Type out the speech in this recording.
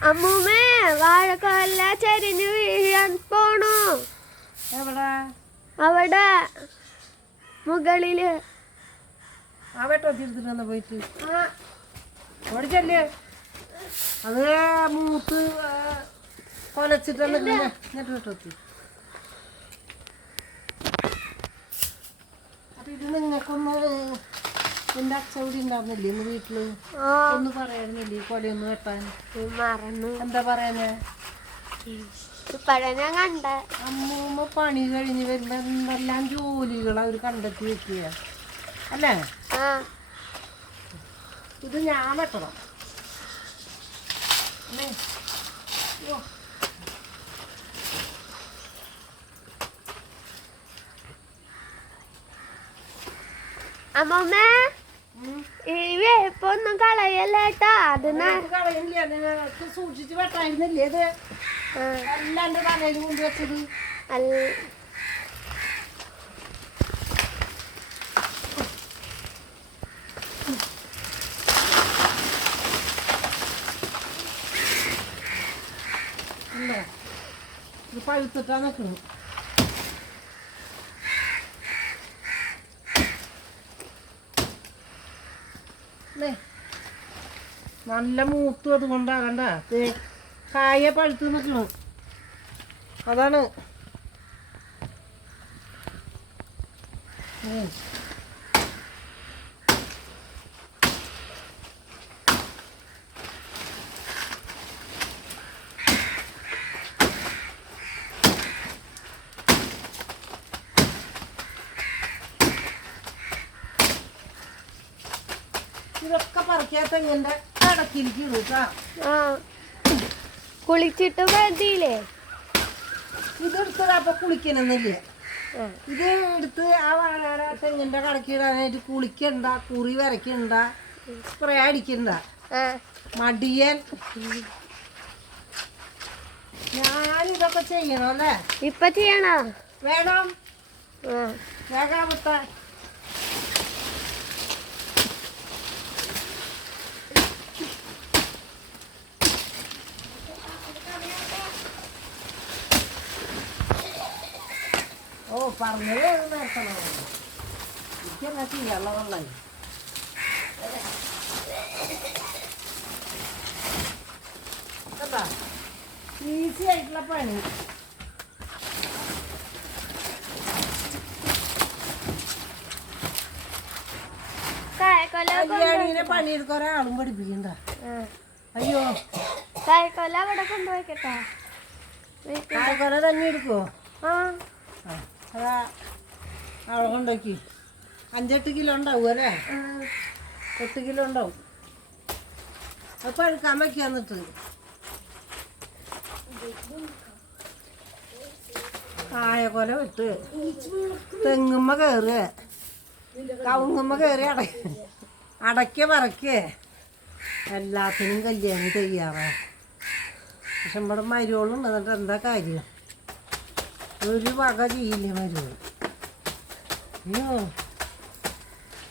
അമ്മൂമ്മേ വാഴക്കൊല്ല ചരിഞ്ഞു വീഴാൻ പോണു. അവിടെ മുകളിൽ. ആ വെട്ടോ പോയിട്ട്? അവിടെ ചെല്ലേ. അത് മൂത്ത് ആ, കൊലച്ചിട്ട് നിൽക്കുന്നേ എന്നിട്ട് വെട്ടത്തി അപ്പൊ ഇത് നിങ്ങൾക്കൊന്ന് എന്റെ അച്ചവിടെ ഉണ്ടാവുന്നില്ലേ ഇന്ന് വീട്ടിൽ? ഒന്ന് പറയാനില്ലേ കൊലയൊന്ന് വെട്ടാൻ? മറന്നു. എന്താ പറയാനേ? അമ്മൂമ്മ പണി കഴിഞ്ഞ് വരുന്ന എന്തെല്ലാം ജോലികൾ അവർ കണ്ടെത്തി വെക്കുക അല്ലേ? ഇത് ഞാൻ വെട്ടണം. അമ്മൂമ്മേ? ഉം. ഒന്നും കളയല്ലേട്ടാ അത് കളയുന്നില്ല നിങ്ങൾക്ക് സൂക്ഷിച്ച് വെട്ടായിരുന്നില്ലേ ഇത്? എന്റെ തലയിൽ കൊണ്ടുവച്ചത് അല്ലേ ഇത് പഴുത്തിട്ടാ നിൽക്കണം നല്ല മൂത്തും അതുകൊണ്ടാകണ്ട കായ പഴുത്തു നിൽക്കണു അതാണ്. ഇതൊക്കെ പറിക്കാ കുളിച്ചിട്ട് മതിയില്ലേ ഇതെടുത്തത് അപ്പൊ കുളിക്കണമെന്നില്ല ഇത് എടുത്ത് ആ വാഴ തെങ്ങിന്റെ കടക്കിടാനായിട്ട് കുളിക്കണ്ട കുറി വരയ്ക്കണ്ട സ്പ്രേ അടിക്കണ്ട. മടിയൻ. ഞാനിതൊക്കെ ചെയ്യണോ അല്ലേ? ഇപ്പൊ ചെയ്യണോ? വേണം. വേഗാമത്ത പറഞ്ഞത് നേരത്തണോ എനിക്കെന്നാ ചെയ്യാനുള്ള വെള്ളം ഈസി ആയിട്ടുള്ള പണി. കല്യാണിനെ പണിയെടുക്കാൻ ഒരാളും പഠിപ്പിക്കണ്ട. അയ്യോ. കായക്കൊല അവിടെ കൊണ്ടുപോയിക്കട്ടെ? കായക്കൊല തന്നെ എടുക്കുമോ ആ. അതാ കൊണ്ടുപോയി അഞ്ചെട്ട് കിലോ ഉണ്ടാവും അല്ലേ. എട്ട് കിലോ ഉണ്ടാവും. അത് പഴുക്കാൻ വയ്ക്കുക എന്നിട്ട് കായക്കൊല വിട്ട്. തെങ്ങുമ്മ കയറുക കവുങ്ങുമ്മ കയറി അട അടയ്ക്ക പറക്കുക എല്ലാത്തിനും കല്യാണം തയ്യാറാണ് പക്ഷെ നമ്മുടെ മരുവോളുണ്ട് എന്നിട്ട് എന്താ കാര്യം? Eu vi uma gadilha, mas... eu, Viu?